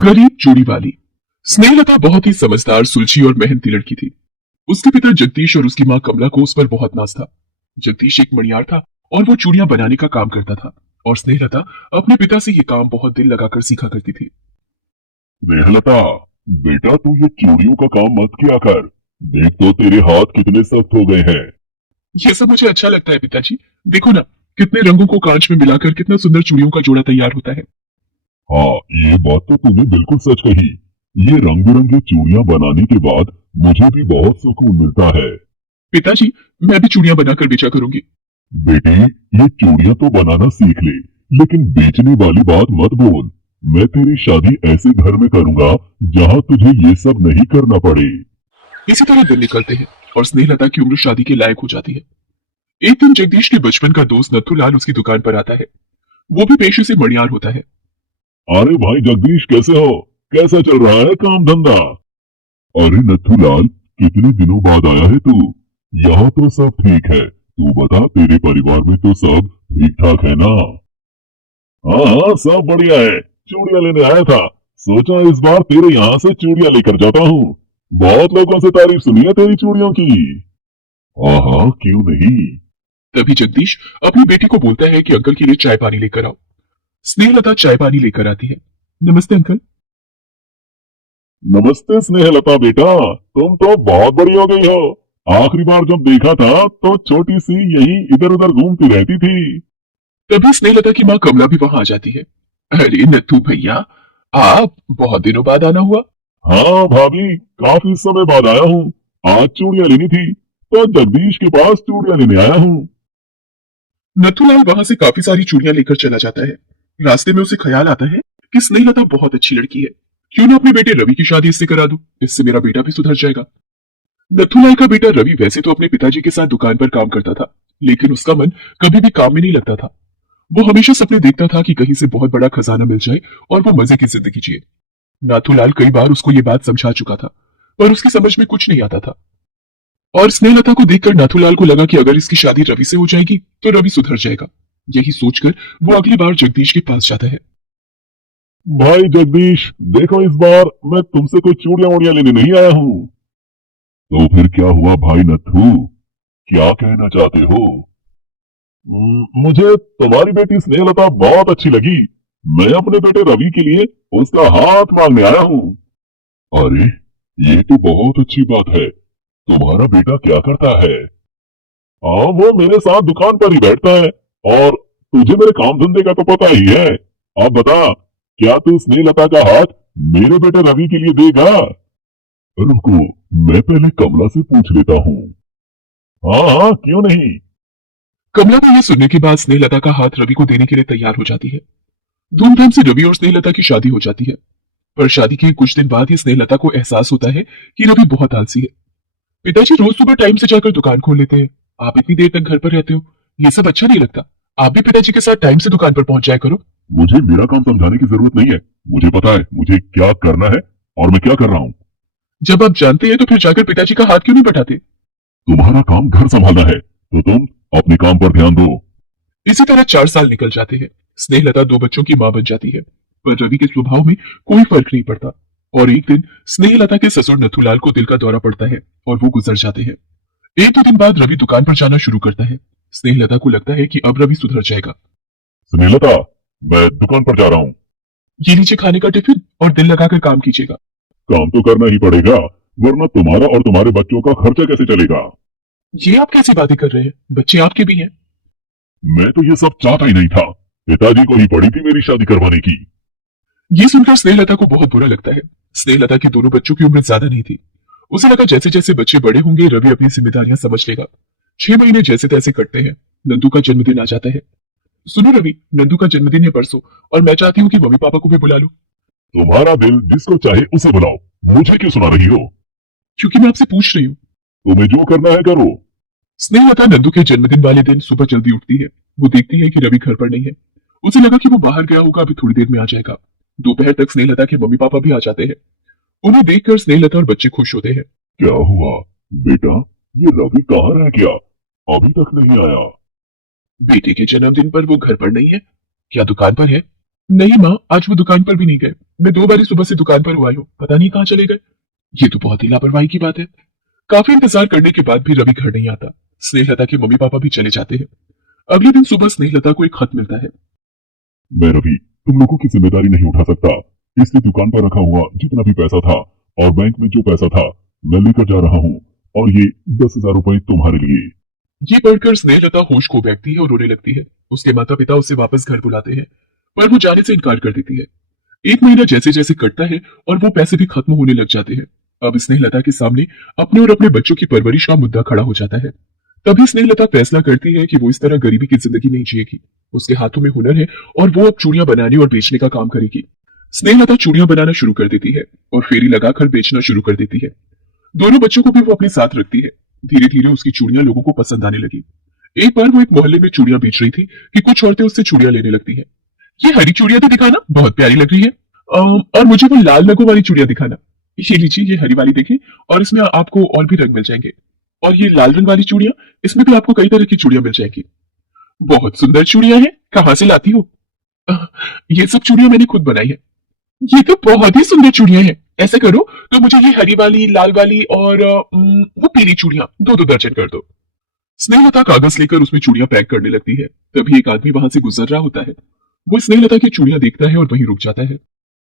गरीब चूड़ी वाली। स्नेहलता बहुत ही समझदार, सुलझी और मेहनती लड़की थी। उसके पिता जगदीश और उसकी माँ कमला को उस पर बहुत नाज था। जगदीश एक मणियार था और वो चूड़ियां बनाने का काम करता था, और स्नेहलता अपने पिता से ये काम बहुत दिल लगाकर सीखा करती थी। स्नेहलता, बेटा तू ये चूड़ियों का काम मत किया कर। देख तो तेरे हाथ कितने सख्त हो गए हैं। ये सब मुझे अच्छा लगता है पिताजी। देखो ना, कितने रंगों को कांच में मिलाकर कितना सुंदर चूड़ियों का जोड़ा तैयार होता है। हाँ, ये बात तो तूने बिल्कुल सच कही। ये रंग बिरंगी चूड़ियां बनाने के बाद मुझे भी बहुत सुकून मिलता है। पिताजी, मैं भी चूड़ियां बनाकर बेचा करूंगी। बेटी, ये चूड़ियां तो बनाना सीख ले, लेकिन बेचने वाली बात मत बोल। मैं तेरी शादी ऐसे घर में करूंगा जहाँ तुझे ये सब नहीं करना पड़े। इसी तरह दिन निकलते हैं और स्नेहलता की उम्र शादी के लायक हो जाती है। एक दिन जगदीश के बचपन का दोस्त नथुलाल उसकी दुकान पर आता है। वो भी पेशे से मणियार होता है। अरे भाई जगदीश, कैसे हो? कैसा चल रहा है काम धंधा? अरे नथुलाल, कितने दिनों बाद आया है तू? यहाँ तो सब ठीक है। तू बता, तेरे परिवार में तो सब ठीक ठाक है ना? हाँ हाँ, सब बढ़िया है। चूड़ियां लेने आया था, सोचा इस बार तेरे यहाँ से चूड़ियां लेकर जाता हूँ। बहुत लोगों से तारीफ सुनी है तेरी चूड़ियों की। हाँ हाँ, क्यों नहीं। तभी जगदीश अपनी बेटी को बोलता है कि अंकल के लिए चाय पानी लेकर आओ। स्नेहलता चाय पानी लेकर आती है। नमस्ते अंकल। नमस्ते स्नेहलता बेटा, तुम तो बहुत बड़ी हो गई हो। आखिरी बार जब देखा था तो छोटी सी यही इधर उधर घूमती रहती थी। तभी स्नेहलता की माँ कमला भी वहां आ जाती है। अरे नथु भैया, आप बहुत दिनों बाद आना हुआ। हाँ भाभी, काफी समय बाद आया हूँ। आज चूड़ियां लेनी थी तो जगदीश के पास चूड़ियां लेने आया हूँ। नथुलाल वहां से काफी सारी चूड़ियां लेकर चला जाता है। रास्ते में उसे ख्याल आता है कि स्नेहलता बहुत अच्छी लड़की है, क्यों ना अपने बेटे रवि की शादी इससे करा दूं। इससे मेरा बेटा भी सुधर जाएगा। नथुलाल का बेटा रवि वैसे तो अपने पिताजी के साथ दुकान पर काम करता था, लेकिन उसका मन कभी भी काम में नहीं लगता था। वो हमेशा सपने देखता था कि कहीं से बहुत बड़ा खजाना मिल जाए और वो मजे की जिंदगी जिए। नाथूलाल कई बार उसको ये बात समझा चुका था, पर उसकी समझ में कुछ नहीं आता था। और स्नेहलता को देखकर नाथूलाल को लगा कि अगर इसकी शादी रवि से हो जाएगी तो रवि सुधर जाएगा। यही सोचकर वो अगली बार जगदीश के पास जाता है। भाई जगदीश, देखो इस बार मैं तुमसे कोई चूड़ियां वूड़ियां लेने नहीं आया हूँ। तो फिर क्या हुआ भाई नथु? क्या कहना चाहते हो? मुझे तुम्हारी बेटी स्नेहलता बहुत अच्छी लगी। मैं अपने बेटे रवि के लिए उसका हाथ मांगने आया हूँ। अरे, ये तो बहुत अच्छी बात है। तुम्हारा बेटा क्या करता है? हाँ, वो मेरे साथ दुकान पर ही बैठता है। और तुझे मेरे काम धंधे का तो पता ही है। अब बता, क्या तू स्नेहलता का हाथ मेरे बेटे रवि के लिए देगा? रुको, मैं पहले कमला से पूछ लेता हूँ। हाँ हाँ, क्यों नहीं। कमला को यह सुनने के बाद स्नेहलता का हाथ रवि को देने के लिए तैयार हो जाती है। धूमधाम से रवि और स्नेहलता की शादी हो जाती है। पर शादी के कुछ दिन बाद ही स्नेहलता को एहसास होता है कि रवि बहुत आलसी है। पिताजी रोज सुबह टाइम से जाकर दुकान खोल लेते हैं, आप इतनी देर तक घर पर रहते हो, ये सब अच्छा नहीं लगता। आप भी पिताजी के साथ टाइम से दुकान पर पहुंच जाया करो। मुझे मेरा काम समझाने की जरूरत नहीं है। मुझे पता है मुझे क्या करना है और मैं क्या कर रहा हूँ। जब आप जानते हैं तो फिर जाकर पिताजी का हाथ क्यों नहीं बटाते। तुम्हारा काम घर संभालना है तो तुम अपने काम पर ध्यान दो। इसी तरह 4 साल निकल जाते हैं। स्नेहलता 2 बच्चों की मां बन जाती है, पर रवि के स्वभाव में कोई फर्क नहीं पड़ता। और एक दिन स्नेहलता के ससुर नथुलाल को दिल का दौरा पड़ता है और वो गुजर जाते हैं। 1-2 दिन बाद रवि दुकान पर जाना शुरू करता है। स्नेहलता को लगता है कि अब रवि सुधर जाएगा। स्नेहलता, मैं दुकान पर जा रहा हूँ। ये नीचे खाने का टिफिन और दिल लगाकर काम कीजिएगा। काम तो करना ही पड़ेगा, वरना तुम्हारा और तुम्हारे बच्चों का खर्चा कैसे चलेगा? ये आप कैसी बातें कर रहे हैं, बच्चे आपके भी हैं। मैं तो ये सब चाहता ही नहीं था। पिताजी को ही पड़ी थी मेरी शादी करवाने की। ये सुनकर स्नेहलता को बहुत बुरा लगता है। स्नेहलता के दोनों बच्चों की उम्र ज्यादा नहीं थी। उसे लगा जैसे जैसे बच्चे बड़े होंगे रवि अपनी जिम्मेदारियां समझ लेगा। 6 महीने जैसे तैसे कटते हैं। नंदू का जन्मदिन आ जाता है। सुनो रवि, नंदू का जन्मदिन है परसों, और मैं चाहती हूँ कि मम्मी पापा को भी बुला लो। तुम्हारा दिल जिसको चाहे उसे बुलाओ, मुझे क्यों सुना रही हो? क्योंकि मैं आपसे पूछ रही हूँ। तुम्हें जो करना है करो। स्नेहलता नंदू के जन्मदिन वाले दिन सुबह जल्दी उठती है। वो देखती है कि रवि घर पर नहीं है। उसे लगा कि वो बाहर गया होगा, अभी थोड़ी देर में आ जाएगा। दोपहर तक स्नेहलता के मम्मी पापा भी आ जाते हैं। उन्हें देखकर स्नेहलता और बच्चे खुश होते हैं। क्या हुआ बेटा? ये रवि कहाँ रह गया? अभी तक नहीं आया। बेटे के जन्मदिन पर वो घर पर नहीं है। क्या दुकान पर है? नहीं माँ, आज वो दुकान पर भी नहीं गए। मैं 2 बारी सुबह से दुकान पर हुआ हूँ, पता नहीं कहाँ चले गए। ये तो बहुत ही लापरवाही की बात है। काफी इंतजार करने के बाद भी रवि घर नहीं आता। स्नेहलता के मम्मी पापा भी चले जाते हैं। अगले दिन सुबह स्नेहलता को एक खत मिलता है। मैं रवि तुम लोगों की जिम्मेदारी नहीं उठा सकता, इसलिए दुकान पर रखा हुआ जितना भी पैसा था और बैंक में जो पैसा था मैं लेकर जा रहा हूँ, और ये 10,000 रुपए तुम्हारे लिए। ये पढ़कर स्नेहलता होश खो बैठती है और रोने लगती है। उसके माता पिता उसे वापस घर बुलाते हैं, पर वो जाने से इनकार कर देती है। 1 महीना जैसे जैसे कटता है और वो पैसे भी खत्म होने लग जाते हैं। अब स्नेहलता के सामने अपने और अपने बच्चों की परवरिश का मुद्दा खड़ा हो जाता है। तभी स्नेहलता फैसला करती है कि वो इस तरह गरीबी की जिंदगी नहीं जिएगी। उसके हाथों में हुनर है और वो अब चूड़ियां बनाने और बेचने का काम करेगी। स्नेहलता चूड़ियां बनाना शुरू कर देती है और फेरी लगाकर बेचना शुरू कर देती है। दोनों बच्चों को भी वो अपने साथ रखती है। धीरे धीरे उसकी चूड़ियां लोगों को पसंद आने लगी। एक बार वो एक मोहल्ले में चूड़ियां बेच रही थी कि कुछ औरतें उससे चूड़ियां लेने लगती है। ये हरी चूड़ियां तो दिखाना, बहुत प्यारी लग रही है। और मुझे वो लाल नगों वाली चूड़ियां दिखाना। ये लीजिए, ये हरी वाली देखिए, और इसमें आपको और भी रंग मिल जाएंगे। और ये लाल रंग वाली चूड़ियां, इसमें भी आपको कई तरह की चूड़ियां मिल जाएगी। बहुत सुंदर चूड़ियां हैं, कहाँ से लाती हो? ये सब चूड़ियां मैंने खुद बनाई है। ये तो बहुत ही सुंदर चूड़ियां हैं। ऐसा करो तो मुझे ये हरी वाली, लाल वाली और वो पीली चूड़ियां 2-2 दर्जन कर दो। स्नेहलता कागज लेकर उसमें चूड़ियां पैक करने लगती है। तभी एक आदमी वहां से गुजर रहा होता है। वो स्नेहलता की चूड़ियां देखता है और वहीं रुक जाता है।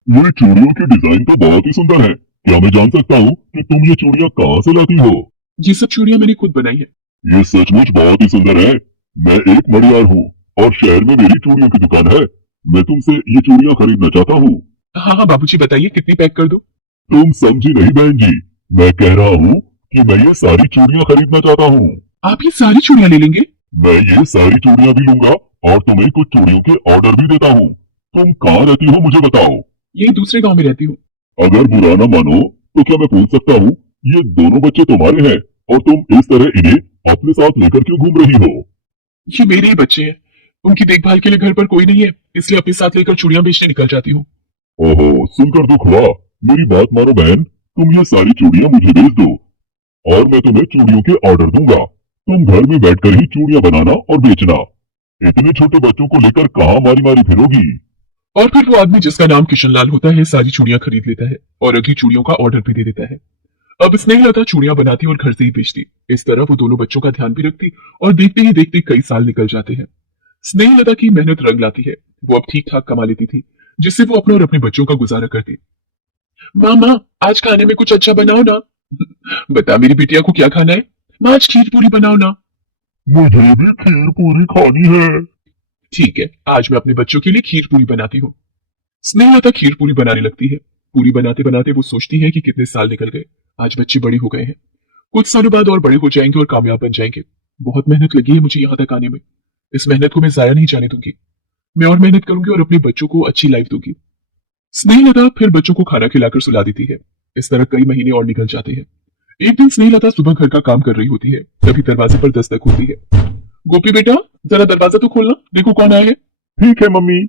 ये चूड़ियों की डिजाइन तो बहुत ही सुंदर है, क्या मैं जान सकता हूँ कि तुम ये चूड़ियां कहाँ से लाती हो? ये सब चूड़ियां मैंने खुद बनाई है। ये सचमुच बहुत ही सुंदर है। मैं एक मड़ियार हूँ और शहर में मेरी चूड़ियों की दुकान है। मैं तुमसे ये चूड़ियां खरीदना चाहता हूँ। हाँ हाँ बाबूजी, बताइए कितनी पैक कर दो? तुम समझी नहीं बहन जी, मैं कह रहा हूँ कि मैं ये सारी चूड़ियां खरीदना चाहता हूँ। आप ये सारी चूड़ियां ले लेंगे? मैं ये सारी चूड़ियां भी लूंगा और तुम्हें कुछ चूड़ियों के ऑर्डर भी देता हूँ। तुम कहाँ रहती हो मुझे बताओ। यही दूसरे गांव में रहती हूँ। अगर बुरा ना मानो तो क्या मैं पूछ सकता हूँ, ये दोनों बच्चे तुम्हारे हैं और तुम इस तरह इन्हें अपने साथ लेकर क्यों घूम रही हो? ये मेरे ही बच्चे हैं। उनकी देखभाल के लिए घर पर कोई नहीं है, इसलिए अपने साथ लेकर चूड़ियां बेचने निकल जाती हूँ। ओहो, सुनकर दुख हुआ। मेरी बात मानो बहन, तुम ये सारी चूड़ियां मुझे भेज दो और मैं तुम्हें चूड़ियों के ऑर्डर दूंगा। तुम घर में बैठकर ही चूड़ियां बनाना और बेचना। इतने छोटे बच्चों को लेकर कहाँ मारी मारी फिरोगी? और फिर वो आदमी जिसका नाम किशनलाल होता है सारी चूड़ियां खरीद लेता है और अगली चूड़ियों का ऑर्डर भी दे देता है। अब स्नेहलता चूड़ियां बनाती और घर से ही बेचती। इस तरह वो दोनों बच्चों का ध्यान भी रखती और देखते ही देखते कई साल निकल जाते हैं। स्नेहलता की मेहनत रंग लाती है। वो अब ठीक ठाक कमा लेती थी, जिससे वो अपने और अपने बच्चों का गुजारा करती। मामा, आज खाने में कुछ अच्छा बनाओ ना। बता मेरी बिटिया को क्या खाना है? माँ, आज खीर पूरी बनाओ ना। मुझे भी खीर पूरी खानी है। ठीक है, आज मैं अपने बच्चों के लिए खीर पूरी बनाती हूँ। स्नेहलता खीर पूरी बनाने लगती है। पूरी बनाते बनाते वो सोचती है कि कितने साल निकल गए। आज बच्चे बड़े हो गए हैं। कुछ सालों बाद और बड़े हो जाएंगे और कामयाब बन जाएंगे। बहुत मेहनत लगी है मुझे यहाँ तक आने में। इस मेहनत को मैं जाया नहीं जाने दूंगी। मैं और मेहनत करूंगी और अपने बच्चों को अच्छी लाइफ दूंगी। स्नेहलता फिर बच्चों को खाना खिलाकर सुला देती है। इस तरह कई महीने और निकल जाते हैं। एक दिन स्नेहलता सुबह घर का काम कर रही होती है, तभी दरवाजे पर दस्तक होती है। गोपी बेटा, जरा दरवाजा तो खोलना, देखो कौन आया है। ठीक है मम्मी।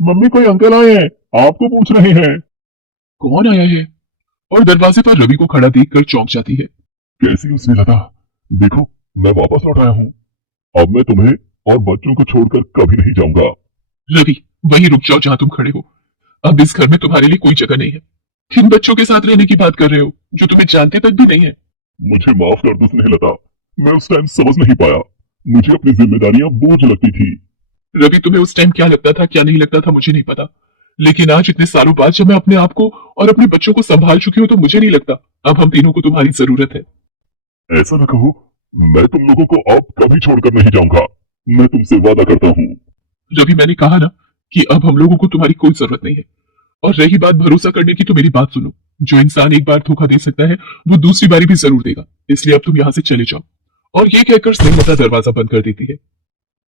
मम्मी, कोई अंकल आए हैं, आपको पूछ रहे हैं। कौन आया है? और दरवाजे पर रवि को खड़ा देखकर चौंक जाती है। कैसी हो स्नेहलता? देखो, मैं वापस लौट आया हूँ। अब मैं तुम्हें और बच्चों को छोड़कर कभी नहीं जाऊंगा। रवि, वहीं रुक जाओ जहां तुम खड़े हो। अब इस घर में तुम्हारे लिए कोई जगह नहीं है। किन बच्चों के साथ रहने की बात कर रहे हो जो तुम्हें जानते तक भी नहीं है? मुझे माफ कर दो स्नेहलता, मैं उस टाइम समझ नहीं पाया। मुझे अपनी जिम्मेदारियां बोझ लगती थी। रवि, तुम्हें उस टाइम क्या लगता था क्या नहीं लगता था मुझे नहीं पता, लेकिन आज इतने सालों बाद जब मैं अपने आप को और अपने बच्चों को संभाल चुकी हूँ तो मुझे नहीं लगता अब हम तीनों को तुम्हारी जरूरत है। ऐसा न कहो, मैं तुम लोगों को अब कभी छोड़कर नहीं जाऊंगा। मैं तुमसे वादा करता हूँ। रवि, मैंने कहा ना कि अब हम लोगों को तुम्हारी कोई जरूरत नहीं है। और रही बात भरोसा करने की, तो मेरी बात सुनो। जो इंसान एक बार धोखा दे सकता है वो दूसरी बारी भी जरूर देगा, इसलिए अब तुम यहाँ से चले जाओ। और ये कहकर स्नेहलता दरवाजा बंद कर देती है।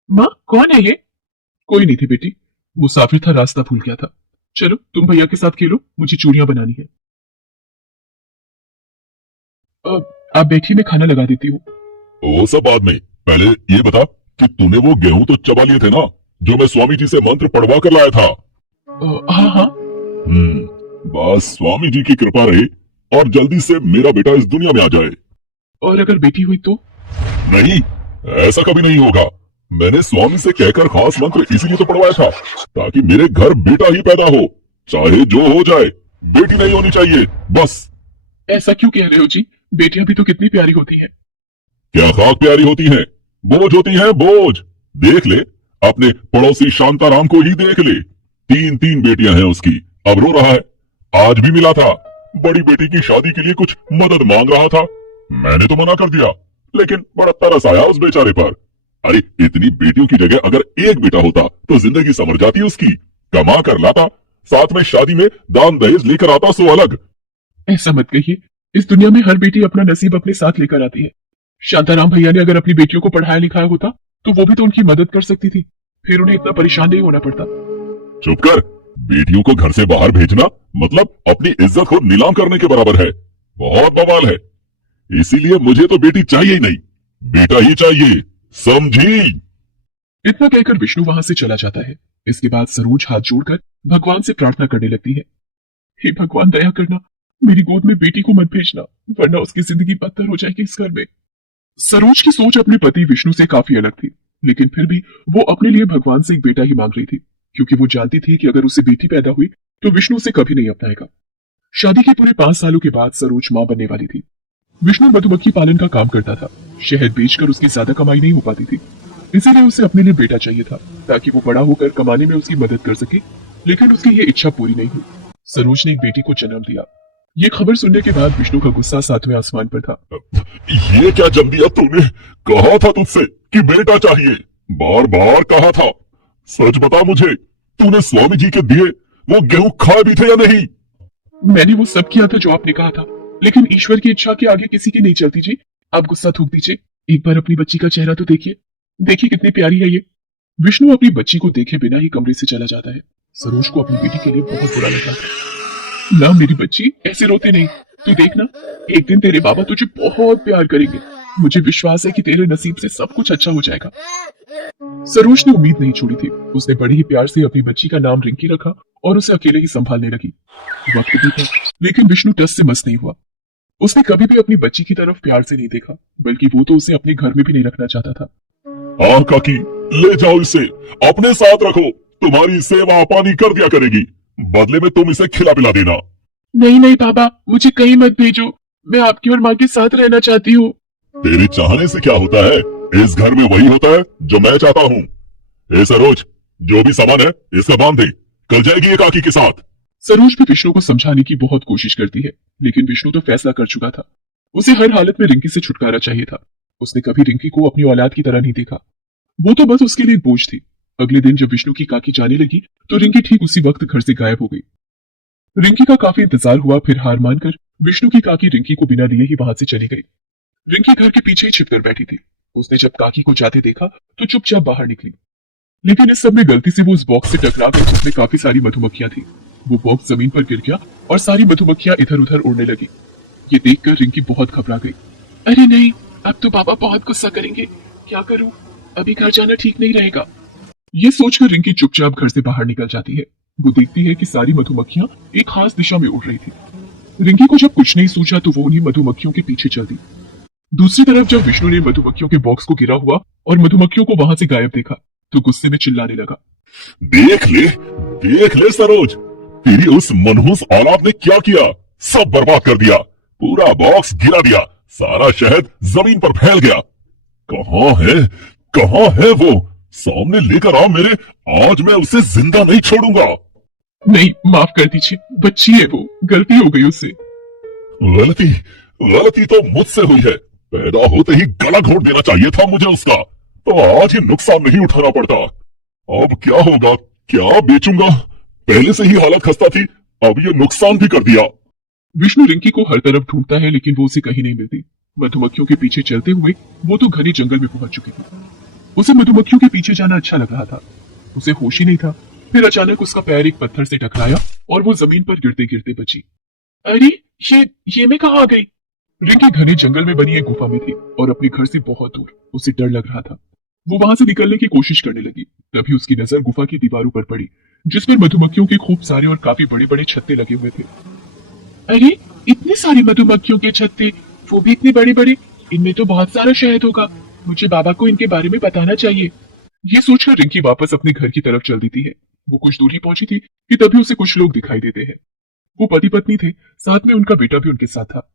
माँ, कौन है ये? कोई नहीं थी बेटी, मुसाफिर था, रास्ता भूल गया था। चलो तुम भैया के साथ खेलो, मुझे चूड़ियां बनानी है। आप बैठिए, मैं खाना लगा देती हूँ। वो सब बाद में, पहले ये बता कि तूने वो गेहूं तो चबा लिए थे ना, जो मैं स्वामी जी से मंत्र पढ़वा कर लाया था। हाँ हाँ। बस स्वामी जी की कृपा रहे और जल्दी से मेरा बेटा इस दुनिया में आ जाए। और अगर बेटी हुई तो? नहीं, ऐसा कभी नहीं होगा। मैंने स्वामी से कहकर खास मंत्र इसीलिए तो पढ़वाया था ताकि मेरे घर बेटा ही पैदा हो। चाहे जो हो जाए, बेटी नहीं होनी चाहिए बस। ऐसा क्यों कह रहे हो जी? बेटियां भी तो कितनी प्यारी होती हैं। क्या खाक प्यारी होती हैं, बोझ होती हैं बोझ। देख ले, अपने पड़ोसी शांताराम को ही देख ले, 3 3 बेटियां हैं उसकी, अब रो रहा है। आज भी मिला था, बड़ी बेटी की शादी के लिए कुछ मदद मांग रहा था। मैंने तो मना कर दिया, लेकिन बड़ा तरस आया उस बेचारे पर। अरे इतनी बेटियों की जगह अगर एक बेटा होता तो जिंदगी संवर जाती उसकी। कमा कर लाता, साथ में शादी में दान दहेज लेकर आता, सो अलग। ऐसा मत कहिए, इस दुनिया में हर बेटी अपना नसीब अपने साथ लेकर आती है। शांताराम भैया ने अगर अपनी बेटियों को पढ़ाया लिखाया होता तो वो भी तो उनकी मदद कर सकती थी, फिर उन्हें इतना परेशान नहीं होना पड़ता। चुप कर। बेटियों को घर से बाहर भेजना मतलब अपनी इज्जत को नीलाम करने के बराबर है। बहुत बवाल है। इसीलिए मुझे तो बेटी चाहिए ही नहीं, बेटा ही चाहिए, समझी? इतना कहकर विष्णु वहां से चला जाता है। इसके बाद सरोज हाथ जोड़कर भगवान से प्रार्थना करने लगती है। हे भगवान, दया करना, मेरी गोद में बेटी को मत भेजना, वरना उसकी जिंदगी बदतर हो जाएगी इस घर में। सरोज की सोच अपने पति विष्णु से काफी अलग थी, लेकिन फिर भी वो अपने लिए भगवान से एक बेटा ही मांग रही थी, क्योंकि वो जानती थी कि अगर उसे बेटी पैदा हुई तो विष्णु उसे कभी नहीं अपनाएगा। शादी के पूरे 5 सालों के बाद सरोज मां बनने वाली थी। विष्णु मधुमक्खी पालन का काम करता था। शहद बेचकर उसकी ज्यादा कमाई नहीं हो पाती थी, इसीलिए उसे अपने लिए बेटा चाहिए था, ताकि वो बड़ा होकर कमाने में उसकी मदद कर सके। लेकिन उसकी ये इच्छा पूरी नहीं हुई। सरोज ने एक बेटी को जन्म दिया। ये खबर सुनने के बाद विष्णु का गुस्सा 7वें आसमान पर था। ये क्या जम दिया तूने? कहा था तुझसे कि बेटा चाहिए, बार बार कहा था। सच बता मुझे, तूने स्वामी जी के दिए वो गेहूं खाए भी थे या नहीं? मैंने वो सब किया था जो आपने कहा था, लेकिन ईश्वर की इच्छा के आगे किसी की नहीं चलती जी। आप गुस्सा थूक दीजिए, एक बार अपनी बच्ची का चेहरा तो देखिए, देखिए कितनी प्यारी है ये। विष्णु अपनी बच्ची को देखे बिना ही कमरे से चला जाता है। सरोज को अपनी बेटी के लिए बहुत बुरा लगा था। ना मेरी बच्ची, ऐसे रोते नहीं, तू देखना, एक दिन तेरे बाबा तुझे बहुत प्यार करेंगे। मुझे विश्वास है कि तेरे नसीब से सब कुछ अच्छा हो जाएगा। सरोज ने उम्मीद नहीं छोड़ी थी। उसने बड़े ही प्यार से अपनी बच्ची का नाम रिंकी रखा और उसे अकेले ही संभालने लगी। वक्त बीता, लेकिन विष्णु टस से मस नहीं हुआ। उसने कभी भी अपनी बच्ची की तरफ प्यार से नहीं देखा, बल्कि वो तो उसे अपने घर में भी नहीं रखना चाहता था। हाँ काकी, ले जाओ इसे, अपने साथ रखो, तुम्हारी सेवा पानी कर दिया करेगी, बदले में तुम इसे खिला पिला देना। नहीं नहीं बाबा, मुझे कहीं मत भेजो, मैं आपकी और माँ के साथ रहना चाहती हूँ। तेरे चाहने से क्या होता है, इस घर में वही होता है जो मैं चाहता हूँ। ए सरोज, जो भी सामान है इसका बांध दे, कल जाएगी ये काकी के साथ। सरोज भी विष्णु को समझाने की बहुत कोशिश करती है, लेकिन विष्णु तो फैसला कर चुका था। उसे हर हालत में रिंकी से छुटकारा चाहिए था। उसने कभी रिंकी को अपनी औलाद की तरह नहीं देखा, वो तो बस उसके लिए एक बोझ थी। अगले दिन जब विष्णु की काकी जाने लगी तो रिंकी ठीक उसी वक्त घर से गायब हो गई। रिंकी का काफी इंतजार हुआ, फिर हार मानकर विष्णु की काकी रिंकी को बिना लिए ही वहां से चली गई। रिंकी घर के पीछे ही छिपकर बैठी थी। उसने जब काकी को जाते देखा तो चुपचाप बाहर निकली, लेकिन इस सब में गलती से वो उस बॉक्स से टकरा गई जिसमें काफी सारी मधुमक्खियां थी। वो बॉक्स जमीन पर गिर गया और सारी मधुमक्खियां इधर उधर उड़ने लगी। ये देखकर रिंकी बहुत घबरा गई। अरे नहीं, अब तो पापा बहुत गुस्सा करेंगे, क्या करूं? अभी घर जाना ठीक नहीं रहेगा। ये सोचकर रिंकी चुपचाप घर से बाहर निकल जाती है। वो देखती है कि सारी मधुमक्खियां एक खास दिशा में उड़ रही थी। रिंकी को जब कुछ नहीं सूझा तो वो उन्हीं मधुमक्खियों के पीछे चल दी। दूसरी तरफ जब विष्णु ने मधुमक्खियों के बॉक्स को गिरा हुआ और मधुमक्खियों को वहां से गायब देखा तो गुस्से में चिल्लाने लगा। देख ले सरोज, तेरी उस मनहूस औलाद ने क्या किया, सब बर्बाद कर दिया, पूरा बॉक्स गिरा दिया, सारा शहद जमीन पर फैल गया। कहाँ है वो? सामने लेकर आओ मेरे, आज मैं उसे जिंदा नहीं छोड़ूंगा। नहीं, माफ कर दीजिए, बच्ची है वो, गलती हो गई उससे। गलती तो मुझसे हुई है, पैदा होते ही गला घोट देना चाहिए था मुझे उसका, तो आज ये नुकसान नहीं उठाना पड़ता। अब क्या होगा, क्या बेचूंगा? पहले से ही हालत खस्ता थी, अब ये नुकसान भी कर दिया। विष्णु रिंकी को हर तरफ ढूंढता है, लेकिन वो उसे कहीं नहीं मिलती। मधुमक्खियों के पीछे चलते हुए वो तो घने जंगल में पहुंच चुकी थी। उसे मधुमक्खियों के पीछे जाना अच्छा लग रहा था। उसे होश ही नहीं था। फिर अचानक उसका पैर एक पत्थर से टकराया और वो जमीन पर गिरते गिरते बची। अरे ये मैं कहाँ आ गई? रिंकी घने जंगल में बनी एक गुफा में थी और अपने घर से बहुत दूर। उसे डर लग रहा था। वो वहां से निकलने की कोशिश करने लगी। तभी उसकी नजर गुफा की दीवारों पर पड़ी, जिस पर मधुमक्खियों के खूब सारे और काफी बड़े बड़े छत्ते लगे हुए थे। अरे इतने सारे मधुमक्खियों के छत्ते, वो भी इतने बड़े बड़े, इनमें तो बहुत सारा शहद होगा। मुझे बाबा को इनके बारे में बताना चाहिए। ये सोचकर रिंकी वापस अपने घर की तरफ चल देती है। वो कुछ दूर ही पहुंची थी कि तभी उसे कुछ लोग दिखाई देते हैं। वो पति पत्नी थे, साथ में उनका बेटा भी उनके साथ था।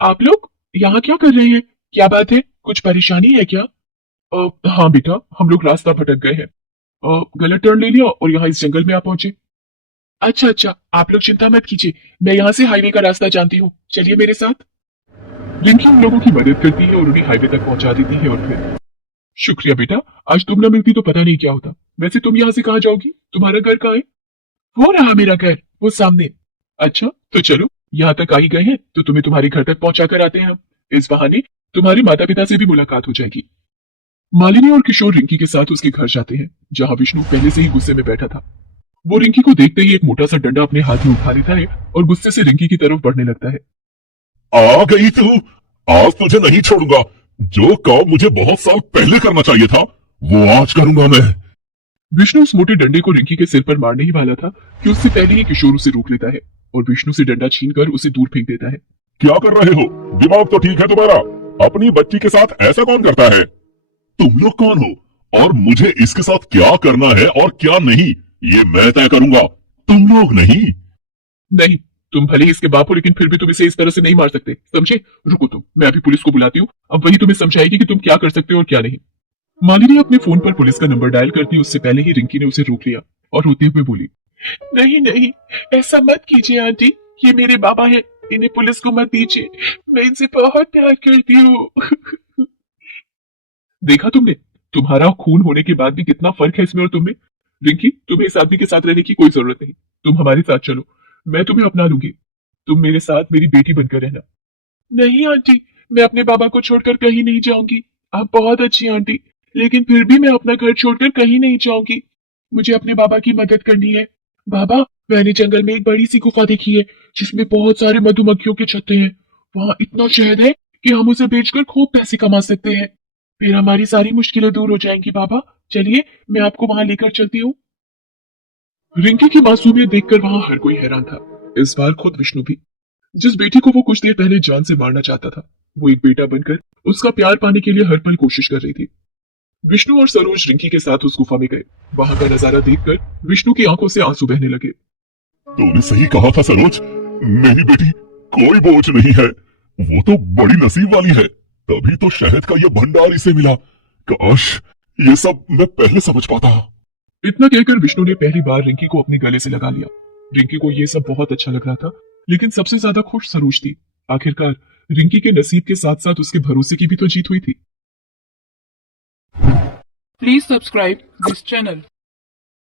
आप लोग यहाँ क्या कर रहे हैं? क्या बात है, कुछ परेशानी है क्या? हाँ बेटा, हम लोग रास्ता भटक गए हैं। गलत टर्न ले लिया और यहाँ इस जंगल में आ पहुंचे। अच्छा अच्छा, आप लोग चिंता मत कीजिए, मैं यहाँ से हाईवे का रास्ता जानती हूँ, चलिए मेरे साथ। रिंकी उन लोगों की मदद करती है और उन्हें हाईवे तक पहुंचा देती है और फिर शुक्रिया बेटा, आज तुम न मिलती तो पता नहीं क्या होता। वैसे तुम यहाँ से कहाँ जाओगी? तुम्हारा घर कहाँ है? वो रहा मेरा घर, वो सामने। अच्छा तो चलो, यहाँ तक आ ही गए हैं तो तुम्हें तुम्हारे घर तक पहुंचा कर आते हैं हम। इस बहाने तुम्हारे माता पिता से भी मुलाकात हो जाएगी। मालिनी और किशोर रिंकी के साथ उसके घर जाते हैं, जहाँ विष्णु पहले से ही गुस्से में बैठा था। वो रिंकी को देखते ही एक मोटा सा डंडा अपने हाथ में उठा लेता है और गुस्से से रिंकी की तरफ बढ़ने लगता है। आ गई तू, आज तुझे नहीं छोड़ूंगा। जो काम मुझे बहुत साल पहले करना चाहिए था वो आज करूंगा मैं। विष्णु उस मोटे डंडे को रिंकी के सिर पर मारने ही वाला था कि उससे पहले ही किशोर उसे रोक लेता है और विष्णु से डंडा छीनकर उसे दूर फेंक देता है। क्या कर रहे हो? दिमाग तो ठीक है तुम्हारा? अपनी बच्ची के साथ ऐसा कौन करता है? तुम लोग कौन हो और मुझे इसके साथ क्या करना है और क्या नहीं, ये मैं तय करूंगा, तुम लोग नहीं। नहीं, तुम भले ही इसके बाप हो लेकिन फिर भी तुम इसे इस तरह से नहीं मार सकते, समझे? रुको तुम, मैं अभी पुलिस को बुलाती हूँ, अब वही तुम्हें समझाएगी कि तुम क्या कर सकते हो और क्या नहीं। मालिनी अपने फोन पर पुलिस का नंबर डायल करती, उससे पहले ही रिंकी ने उसे रोक लिया और रोते हुए बोली, नहीं नहीं, ऐसा मत कीजिए आंटी, ये मेरे बाबा है, इन्हें पुलिस को मत दीजिए, मैं इनसे बहुत प्यार करती हूँ। देखा तुमने, तुम्हारा खून होने के बाद भी कितना फर्क है इसमें और तुम में। रिंकी, तुम्हें इस आदमी के साथ रहने की कोई जरूरत नहीं, तुम हमारे साथ चलो, मैं तुम्हें अपना लूंगी, तुम मेरे साथ मेरी बेटी बनकर रहना। नहीं आंटी, मैं अपने बाबा को छोड़कर कहीं नहीं जाऊंगी, आप बहुत अच्छी आंटी, लेकिन फिर भी मैं अपना घर छोड़कर कहीं नहीं जाऊंगी, मुझे अपने बाबा की मदद करनी है। बाबा, मैंने जंगल में एक बड़ी सी गुफा देखी है जिसमें बहुत सारे मधुमक्खियों के छत्ते हैं, वहां इतना शहद है कि हम उसे बेचकर खूब पैसे कमा सकते हैं, फिर हमारी सारी मुश्किलें दूर हो जाएंगी। बाबा चलिए, मैं आपको वहां लेकर चलती हूँ। रिंकी की मासूमियत देखकर वहां हर कोई हैरान था, इस बार खुद विष्णु भी। जिस बेटी को वो कुछ देर पहले जान से मारना चाहता था, वो एक बेटा बनकर उसका प्यार पाने के लिए हर पल कोशिश कर रही थी। विष्णु और सरोज रिंकी के साथ उस गुफा में गए। वहां का नजारा देखकर विष्णु की आंखों से आंसू बहने लगे। तूने सही कहा था सरोज, मेरी बेटी कोई बोझ नहीं है, वो तो बड़ी नसीब वाली है, तभी तो शहद का ये भंडार इसे मिला। काश ये सब मैं पहले समझ पाता। इतना कहकर विष्णु ने पहली बार रिंकी को अपने गले से लगा लिया। रिंकी को यह सब बहुत अच्छा लग रहा था, लेकिन सबसे ज्यादा खुश सरोज थी। आखिरकार रिंकी के नसीब के साथ साथ उसके भरोसे की भी तो जीत हुई थी। Please subscribe this channel.